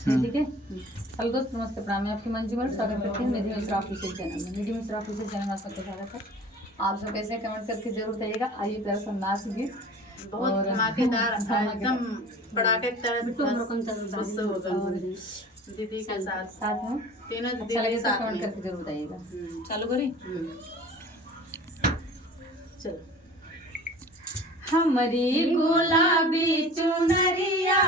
ठीक है। हेलो दोस्तों, नमस्ते, प्रणाम। मैं आपकी मंजू मलिक स्वागत करती हूँ निधि मिश्रा ऑफिशियल चैनल में। निधि मिश्रा ऑफिशियल चैनल में आप सबका स्वागत है। आप सब कैसे कमेंट करके जरूर बताइएगा। आइए प्यारा सा नाच गीत बहुत और धमाकेदार एकदम पटाखे की तरह खुश होगा दीदी के साथ में तीनों अच्छा दीदी लगे तो साथ कमेंट में। करके जरूर बताइएगा। चालू करी। चलो। हमारी गुलाबी चुनरिया,